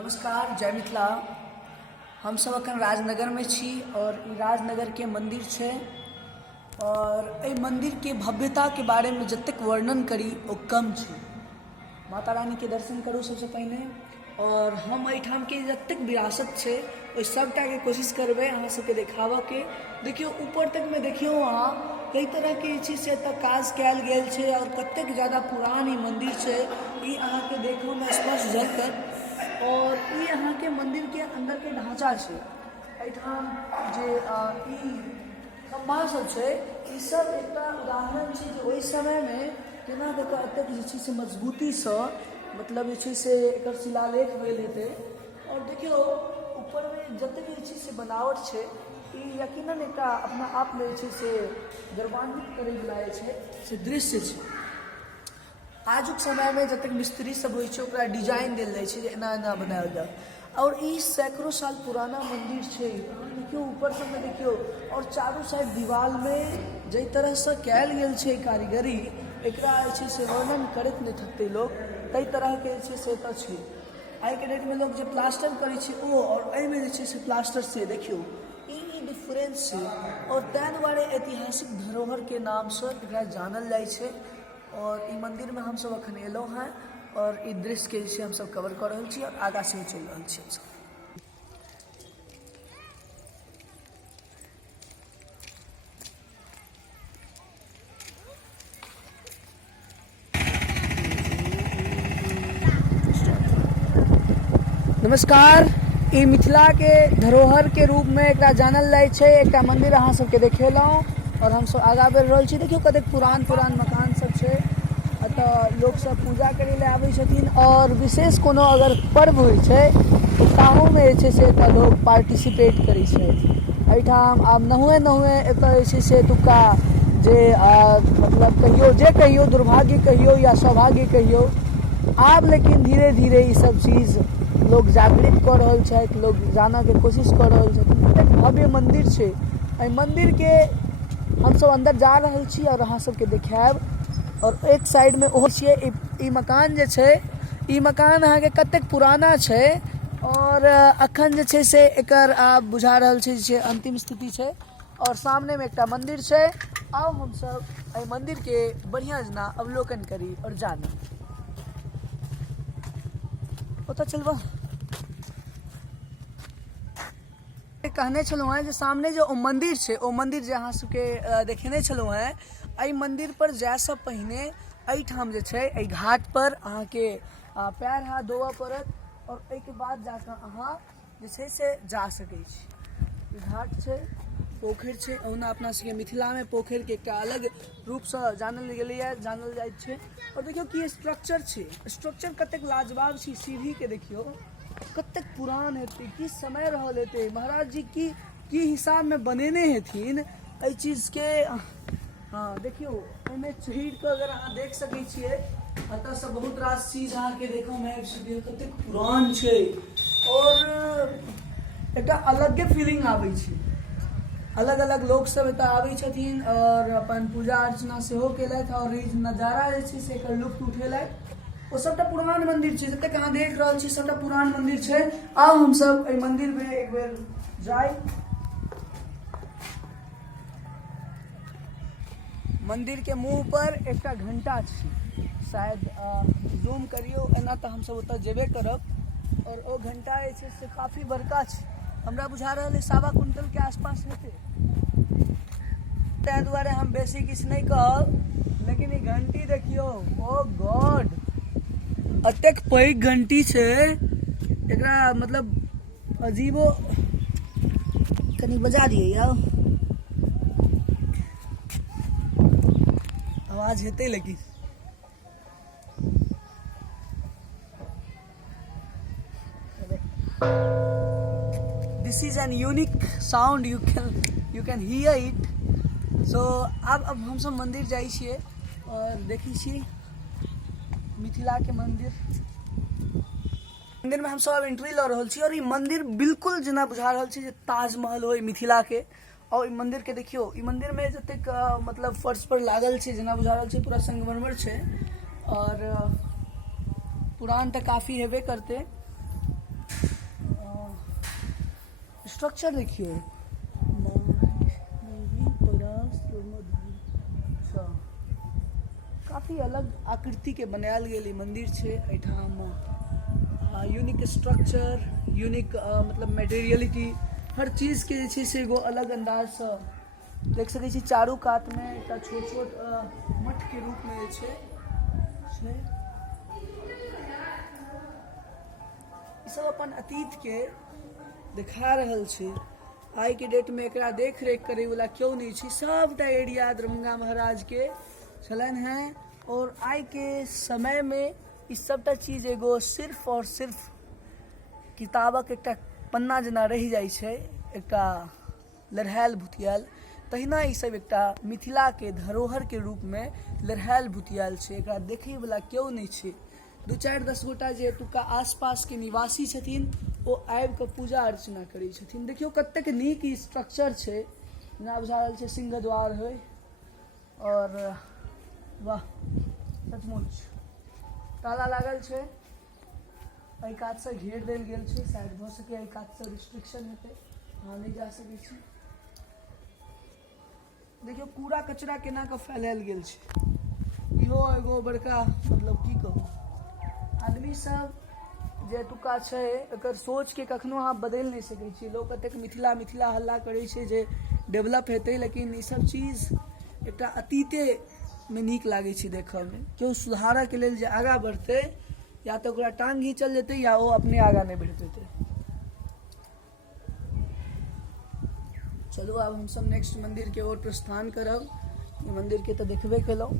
नमस्कार, जय मिथिला। हम सब अखन राजनगर में छी और ई राजनगर के मंदिर छे और ए मंदिर के भव्यता के बारे में जतेक वर्णन करी ओ कम छे। माता रानी के दर्शन करू सबसे पहले और हम एठाम के जतेक विरासत छे ओइ सबटा के कोशिश करबे अहाँ सबके देखाबऽ के। देखियो ऊपर तक में देखियो अहाँ कई तरह के चीज से एतऽ काज कयल गेल छे और कतेक ज्यादा पुरान ई मंदिर छे ई अहाँ के देखो में स्पष्ट झलकत। और ई अहाँ के मंदिर के अंदर के ढांचा छे। एठाम जे ई खम्भा सब छे ई सब एकटा उदाहरण छे जे ओइ समय में केना कऽ कऽ एतेक जे छै से मजबूती से मतलब जे छै से एकर शिलालेख भेल हेतै। और देखियो ऊपर में जतेक जे छै से बनावट छे ई यकीनन एकटा अपना आप में जे छै से गर्वान्वित करै वला जे छै से दृश्य छे। आजुक समय में जतेक मिस्त्री सब होइ छै ओकरा डिजाइन देल जाइ छै जे एना एना बनायल जाए और ई सैकड़ों साल पुराना मंदिर छे। देखियो ऊपर सब में देखियो और चारों साइड दीवार में जई तरह से कयल गेल छे कारीगरी एकरा जे छै से वर्णन करैत नहीं थकते लोग। कई तरह के जे छै से एतऽ छै। आइ के डेट में लोग जे प्लास्टर करै छै ओ और एहि में जे छै से प्लास्टर से देखियो ई डिफरेंस छै और तैं दुआरे ऐतिहासिक धरोहर के नाम से एकरा जानल जाइ छै। और ई मंदिर में हम सब अखन एलौ हैं और ई दृश्य के जे हम सब कवर कर रहल छी और आगा से चल रहल छी हम सब। नमस्कार, ई मिथिला के धरोहर के रूप में एकरा जानल जाइ छै। एकटा मंदिर अहाँ सबके देखेलहुँ और हम सब आगा बढ़ि रहल छी। देखियो कतेक पुरान पुरान मकान सब छै। एतऽ लोग सब पूजा करे ले आबै छथिन और विशेष कोनो अगर पर्व होइ छै तो ताहू में जे छै से एतऽ लोग पार्टिसिपेट करै छथि। एहिठाम आब नहुए नहुए एतऽ जे छै से एतुका जे मतलब कहियो दुर्भाग्य कहियो या सौभाग्य कहियो आब लेकिन धीरे धीरे ई सब चीज लोग जागृत कऽ रहल छथि, लोग जानऽ के कोशिश कऽ रहल छथिन। एक भव्य मंदिर छै। एहि मंदिर के हम सब अंदर जा रहल छी और अहाँ सबके देखायब। और एक साइड में ओहो छियै ई मकान जे छै ई मकान अहाँ के कतेक पुराना छै और अखन जे छै से एकर आप बुझा रहल छै जे अंतिम स्थिति छै। और सामने में एकटा मंदिर छै। आओ हम सब एहि मंदिर के बढ़िया जना अवलोकन करी और जानी। ओतऽ चलबा कहने छलहुँ हैं जे सामने जो मंदिर छै ओ मंदिर जे अहाँ सबके देखेने छलहुँ हैं एहि मंदिर पर जाय से पहिने एहिठाम जे छै एहि घाट पर अहाँ के पैर हाथ धोबऽ पड़त और एहिके बाद जाकऽ अहाँ जे छै से जा सकै छी। ई घाट छै, पोखरि छै। ओना अपना सबके मिथिला में पोखरि के एकटा अलग रूप से जानल जाइ छै। और देखियो कि स्ट्रक्चर छै, स्ट्रक्चर कतेक लाजवाब छै। सीढ़ी के देखियो कतेक पुरान हेतै, की समय रहल हेतै, महाराज जी की हिसाब में बनेने हेथिन एहि चीज के। हाँ देखियो एहिमे चढ़ि कऽ अगर अहाँ देख सकै छियै एतऽ से बहुत रास चीज अहाँ के देखऽ में आबि सकैए। कतेक पुरान छै और एकटा अलगे फीलिंग आबै छै। अलग अलग लोग सब एतऽ आबै छथिन और अपन पूजा अर्चना सेहो केलथि और ई नजारा जे छै से एकर लुत्फ उठेलथि। ओ सबटा पुरान मंदिर छै, जतेक अहाँ देख रहल छी सबटा पुरान मंदिर छै। आओ हम सब एहि मंदिर में एक बेर जाय। मंदिर के मुंह पर एकटा घंटा छै, शायद जूम करियो एना तऽ हम सब ओतऽ जेबे करब। और ओ घंटा जे छै से काफी बड़का छै, हमरा बुझा रहल है 1.25 क्विंटल के आसपास हेतै। तैं दुआरे हम बेसी किछु नहीं कहब, लेकिन ई घंटी देखियो, ओ गॉड अतेक पैघ घंटी छै। एकरा मतलब अजीबो कनी बजा दिए यार, आवाज हेतै लेकिन this is an unique sound, you can hear it. So अब हम सब मंदिर जाइ छियै और देखै छियै मिथिला के मंदिर में हम सब अब एंट्री लऽ रहल छी। और ई मंदिर बिल्कुल जना बुझा रहल छै जे ताजमहल हो मिथिला के। और ई मंदिर के देखियो, ई मंदिर में जतेक मतलब फर्श पर लागल छै जना बुझा रहल छै पूरा संगमरमर छै और पुरान तऽ काफी हेबे करते। स्ट्रक्चर देखिए। अच्छा, काफ़ी अलग आकृति के बनायल गेल ई मंदिर छै। एहिठाम यूनिक स्ट्रक्चर, यूनिक मतलब मटेरियलिटी, हर चीज़ के जे छै से एगो अलग अंदाज से देख सकै छी। चारू कात में एक छोट छोट मठ के रूप में जे छै ई सब अपन अतीत के दिखा रहल छै। आई के डेट में एकरा देख रेख करे वाला क्यों नहीं छै। सबटा एरिया दरभंगा महाराज के चलन है और आई के समय में ई सबटा चीज एगो सिर्फ और सिर्फ किताबक एकटा पन्ना जना रह जाइ छै, एकटा लड़हायल भुतियाल। तहिना ई सब एकटा मिथिला के धरोहर के रूप में लड़हायल भुतियाल छै। एकरा देखे वाला क्यों नहीं छै। 2-4-10 गोटा जे एतुका आसपास के निवासी छथिन ओ आबि कऽ पूजा अर्चना करै छथिन। देखियौ कतेक नीक ई स्ट्रक्चर छै। जेना बुझा रहल छै सिंहद्वार होय और वाह सचमुच ताला लागल छै। एहि कात से घेर देल गेल छै, शायद भऽ सके एहि कात से रिस्ट्रिक्शन हेतै, अहाँ नहीं जा सकै छी। देखियौ कूड़ा कचरा केना कऽ फैलायल गेल छै। इहो एगो बड़का मतलब की कहू, आदमी सब जे एतुका छै एकर सोच के कखनो अहाँ बदलि नहीं सकै छी। लोग कतेक मिथिला मिथिला हल्ला करै छै जे डेवलप हेतै, लेकिन ई सब चीज एकटा अतीते में नीक लागै छै देखऽ में। केओ सुधारऽ के लेल जे आगाँ बढ़तै या तो ओकरा टांग घींचल जेतै या ओ अपने आगाँ नहीं बढ़ि पेतै। चलू आब हमसब नेक्स्ट मंदिर के ओर प्रस्थान करब। ई मंदिर के तो देखबे केलहुँ।